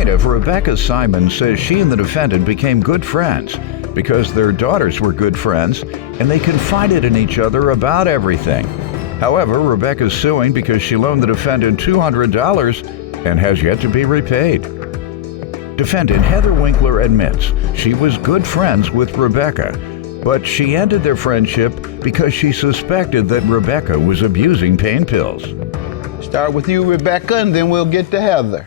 Plaintiff Rebecca Simon says she and the defendant became good friends because their daughters were good friends and they confided in each other about everything. However, Rebecca's suing because she loaned the defendant $200 and has yet to be repaid. Defendant Heather Winkler admits she was good friends with Rebecca, but she ended their friendship because she suspected that Rebecca was abusing pain pills. Start with you, Rebecca, and then we'll get to Heather.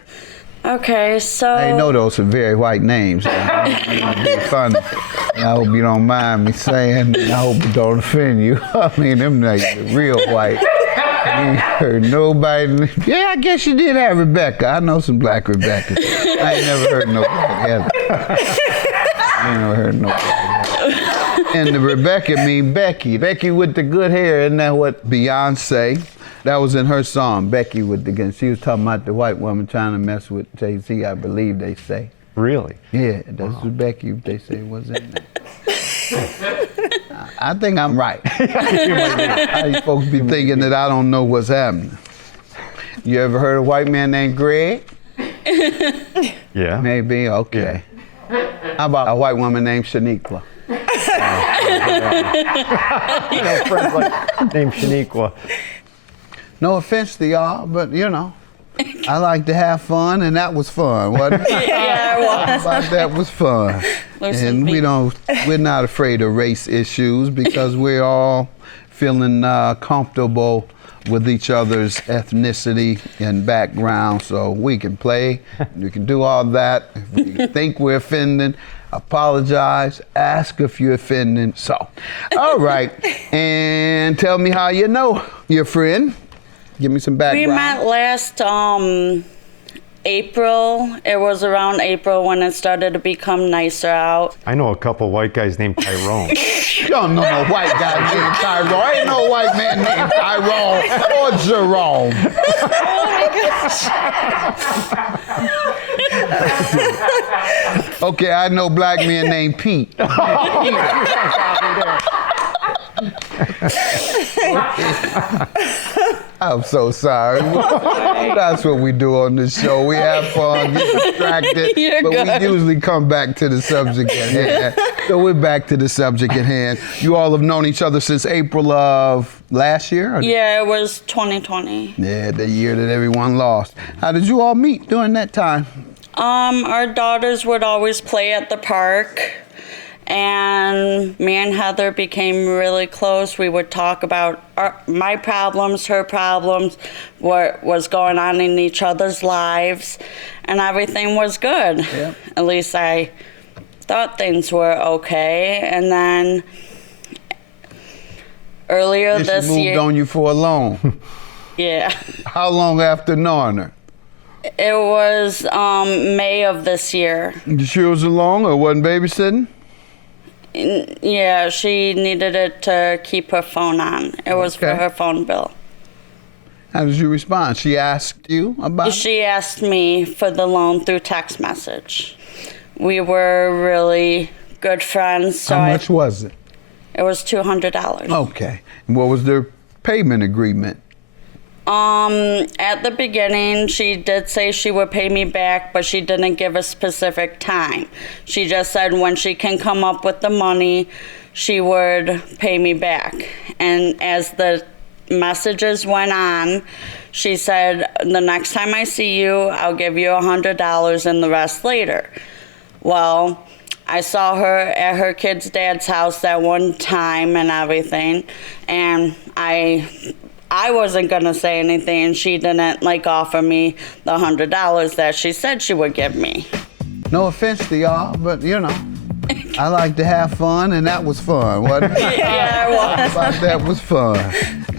Okay, so... I know those are very white names. It's funny. I hope you don't mind me saying, I hope it don't offend you. I mean, them names are real white. You ain't heard nobody... Yeah, I guess you did have Rebecca. I know some black Rebeccas. I ain't never heard no black Heather. I ain't never heard no black Heather. And the Rebecca mean Becky. Becky with the good hair, isn't that what Beyonce... That was in her song, Becky with the gun. She was talking about the white woman trying to mess with Jay-Z, I believe they say. Really? Yeah, that's what Becky, they say, was in there. I think I'm right. How you folks be thinking that I don't know what's happening? You ever heard of a white man named Greg? Yeah. Maybe, okay. Yeah. How about a white woman named Shaniqua? You know, friends like named Shaniqua. No offense to y'all, but you know, I like to have fun, and that was fun, wasn't it? Yeah, it was. That was fun. And we're not afraid of race issues because we're all feeling comfortable with each other's ethnicity and background, so we can play, we can do all that. If we think we're offending, apologize, ask if you're offending. So, all right, and tell me how you know your friend. Give me some background. We met last April. It was around April when it started to become nicer out. I know a couple white guys named Tyrone. You don't know no white guy named Tyrone. Ain't no white man named Tyrone or Jerome. Okay, I know black men named Pete. I'm so sorry. That's what we do on this show. We have fun, get distracted, we usually come back to the subject at hand. So we're back to the subject at hand. You all have known each other since April of last year? Yeah, it was 2020. Yeah, the year that everyone lost. How did you all meet during that time? Our daughters would always play at the park. And me and Heather became really close. We would talk about my problems, her problems, what was going on in each other's lives, and everything was good. Yep. At least I thought things were okay. And then earlier this year... She moved on you for a loan. Yeah. How long after knowing her? It was May of this year. She was alone or wasn't babysitting? Yeah, she needed it to keep her phone on. It was for her phone bill. How did you respond? She asked you about it? She asked me for the loan through text message. We were really good friends. So How much was it? It was $200. Okay. And what was their payment agreement? At the beginning, she did say she would pay me back, but she didn't give a specific time. She just said when she can come up with the money, she would pay me back. And as the messages went on, she said, the next time I see you, I'll give you $100 and the rest later. Well, I saw her at her kid's dad's house that one time and everything, and I wasn't gonna say anything, and she didn't offer me the $100 that she said she would give me. No offense to y'all, but you know, I like to have fun, and that was fun, wasn't it? Yeah, it was. That was fun.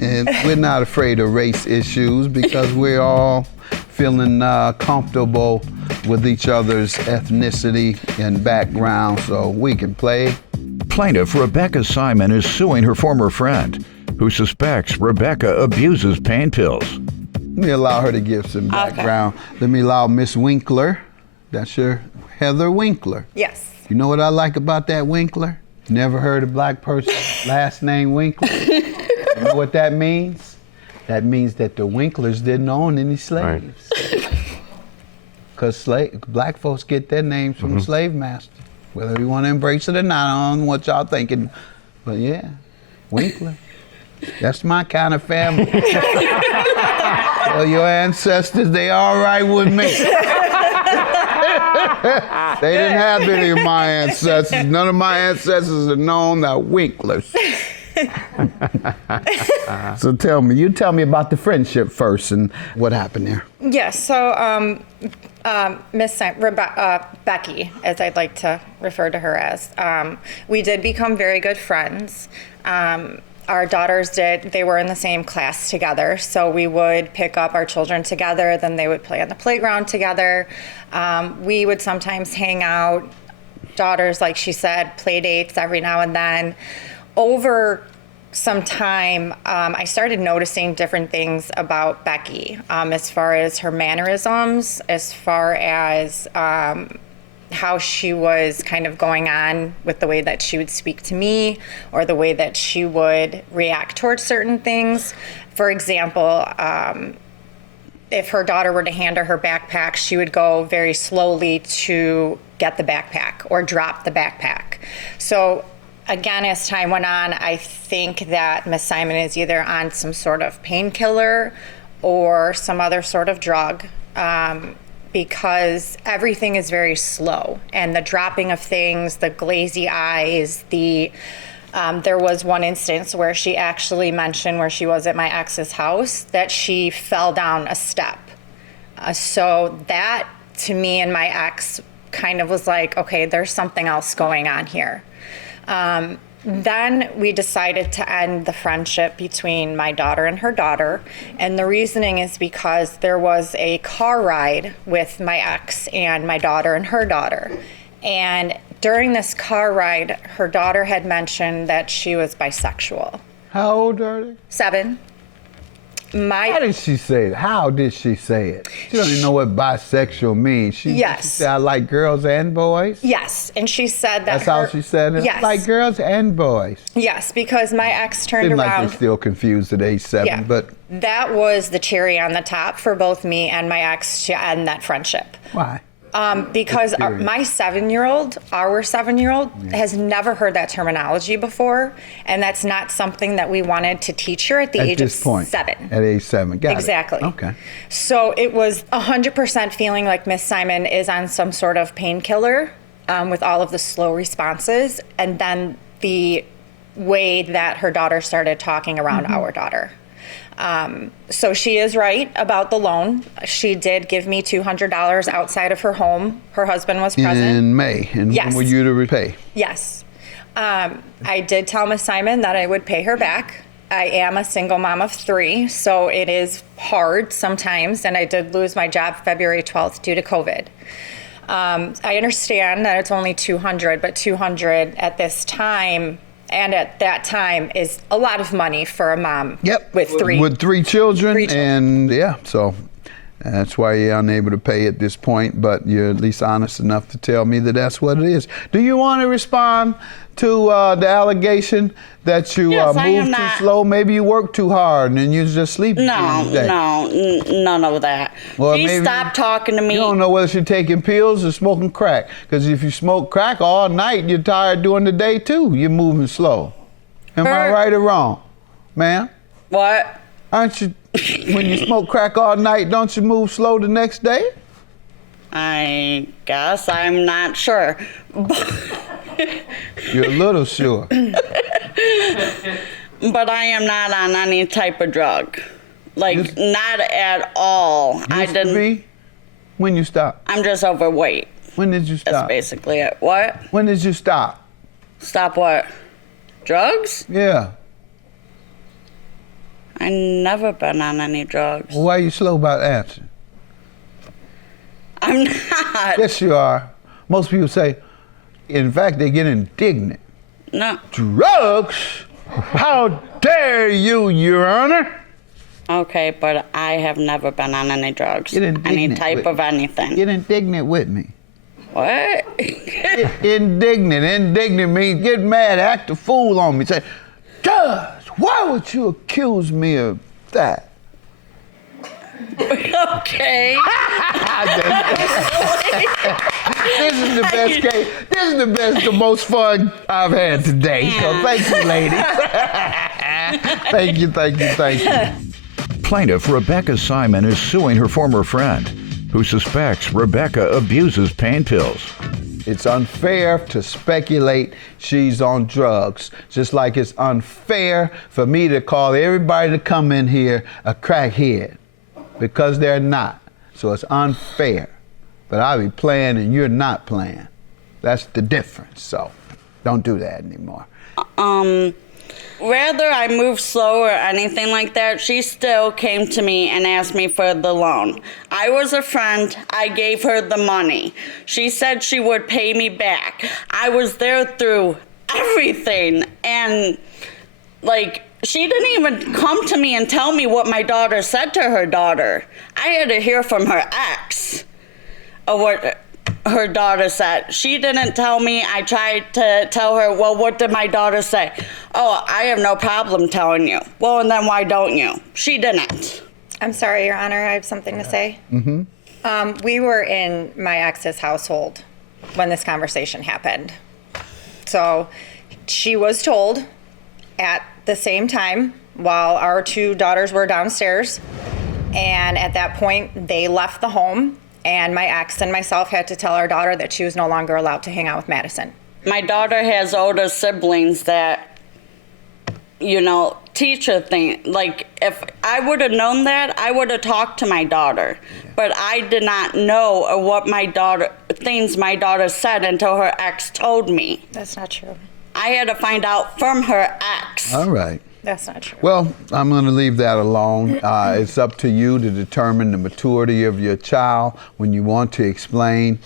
And we're not afraid of race issues because we're all feeling comfortable with each other's ethnicity and background, so we can play. Plaintiff Rebecca Simon is suing her former friend, who suspects Rebecca abuses pain pills. Let me allow her to give some background. Okay. Let me allow Miss Winkler. That's your Heather Winkler. Yes. You know what I like about that Winkler? Never heard a black person's last name Winkler. You know what that means? That means that the Winklers didn't own any slaves. Right. Because black folks get their names from slave masters. Whether you want to embrace it or not, I don't know what y'all thinking. But yeah, Winkler. That's my kind of family. Well, your ancestors, they all right with me. They didn't have any of my ancestors. None of my ancestors are known that Winklers. So tell me about the friendship first and what happened there. Yes, so Miss Becky, as I'd like to refer to her as, we did become very good friends. Our daughters they were in the same class together, so we would pick up our children together, then they would play on the playground together. We would sometimes hang out, daughters, like she said, play dates every now and then. Over some time, I started noticing different things about Becky, as far as her mannerisms, as far as how she was kind of going on with the way that she would speak to me or the way that she would react towards certain things. For example, if her daughter were to hand her backpack, she would go very slowly to get the backpack or drop the backpack. So again, as time went on, I think that Miss Simon is either on some sort of painkiller or some other sort of drug, because everything is very slow. And the dropping of things, the glazy eyes, there was one instance where she actually mentioned where she was at my ex's house that she fell down a step. So that, to me and my ex, kind of was like, okay, there's something else going on here. Then we decided to end the friendship between my daughter and her daughter. And the reasoning is because there was a car ride with my ex and my daughter and her daughter. And during this car ride, her daughter had mentioned that she was bisexual. How old are they? 7. How did she say it? How did she say it? She don't even know what bisexual means. She said, I like girls and boys? Yes, and she said that. That's how she said it? Yes. I like girls and boys. Yes, because my ex turned Seems around. like they're still confused at age 7, but. That was the cherry on the top for both me and my ex to end that friendship. Why? Because my 7-year-old, our 7-year-old, has never heard that terminology before, and that's not something that we wanted to teach her at the age of 7. At age 7, got it. Exactly. Okay. So it was 100% feeling like Miss Simon is on some sort of painkiller with all of the slow responses, and then the way that her daughter started talking around our daughter. So she is right about the loan. She did give me $200 outside of her home. Her husband was present. In May. And Yes. when were you to repay? Yes. I did tell Miss Simon that I would pay her back. I am a single mom of 3, so it is hard sometimes, and I did lose my job February 12th due to COVID. I understand that it's only $200, but $200 at this time and at that time is a lot of money for a mom with 3 children. 3 children. And so that's why you're unable to pay at this point, but you're at least honest enough to tell me that that's what it is. Do you want to respond to the allegation that you moved too slow? Maybe you worked too hard and you're just sleeping. No, none of that. Well, she stopped talking to me. You don't know whether she's taking pills or smoking crack. Because if you smoke crack all night, you're tired during the day too. You're moving slow. Am I right or wrong, ma'am? What? Aren't you, when you smoke crack all night, don't you move slow the next day? I guess. I'm not sure. You're a little sure. But I am not on any type of drug. Like, not at all. I didn't. To be? When you stop? I'm just overweight. When did you stop? That's basically it. What? When did you stop? Stop what? Drugs? Yeah. I never been on any drugs. Well, why are you slow about answering? I'm not. Yes, you are. Most people say, in fact, they get indignant. No. Drugs? How dare you, Your Honor? Okay, but I have never been on any drugs. Get indignant Any type of anything. Get indignant with me. What? Get indignant. Indignant means get mad, act a fool on me. Say, Judge, why would you accuse me of that? Okay. This is the best case. This is the most fun I've had today. So thank you, lady. Thank you. Plaintiff Rebecca Simon is suing her former friend, who suspects Rebecca abuses pain pills. It's unfair to speculate she's on drugs, just like it's unfair for me to call everybody to come in here a crackhead, because they're not. So it's unfair. But I'll be playing and you're not playing. That's the difference. So don't do that anymore. Rather I moved slow or anything like that, she still came to me and asked me for the loan. I was a friend. I gave her the money. She said she would pay me back. I was there through everything. And, she didn't even come to me and tell me what my daughter said to her daughter. I had to hear from her ex of what her daughter said. She didn't tell me. I tried to tell her, well, what did my daughter say? Oh, I have no problem telling you. Well, and then why don't you? She didn't. I'm sorry, Your Honor, I have something to say. We were in my ex's household when this conversation happened. So she was told at the same time while our two daughters were downstairs. And at that point, they left the home. And my ex and myself had to tell our daughter that she was no longer allowed to hang out with Madison. My daughter has older siblings that, teach her things. If I would have known that, I would have talked to my daughter. But I did not know what things my daughter said until her ex told me. That's not true. I had to find out from her ex. All right. That's not true. Well, I'm going to leave that alone. It's up to you to determine the maturity of your child when you want to explain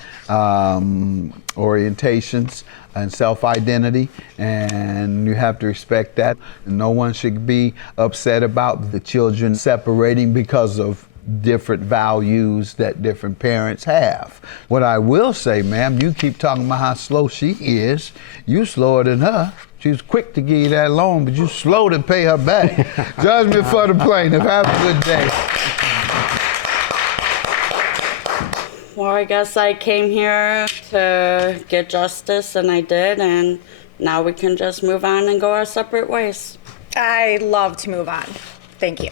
orientations and self-identity, and you have to respect that. No one should be upset about the children separating because of different values that different parents have. What I will say, ma'am, you keep talking about how slow she is. You slower than her. She was quick to give you that loan, but you slow to pay her back. Judgment for the plaintiff. Have a good day. Well, I guess I came here to get justice, and I did, and now we can just move on and go our separate ways. I love to move on. Thank you.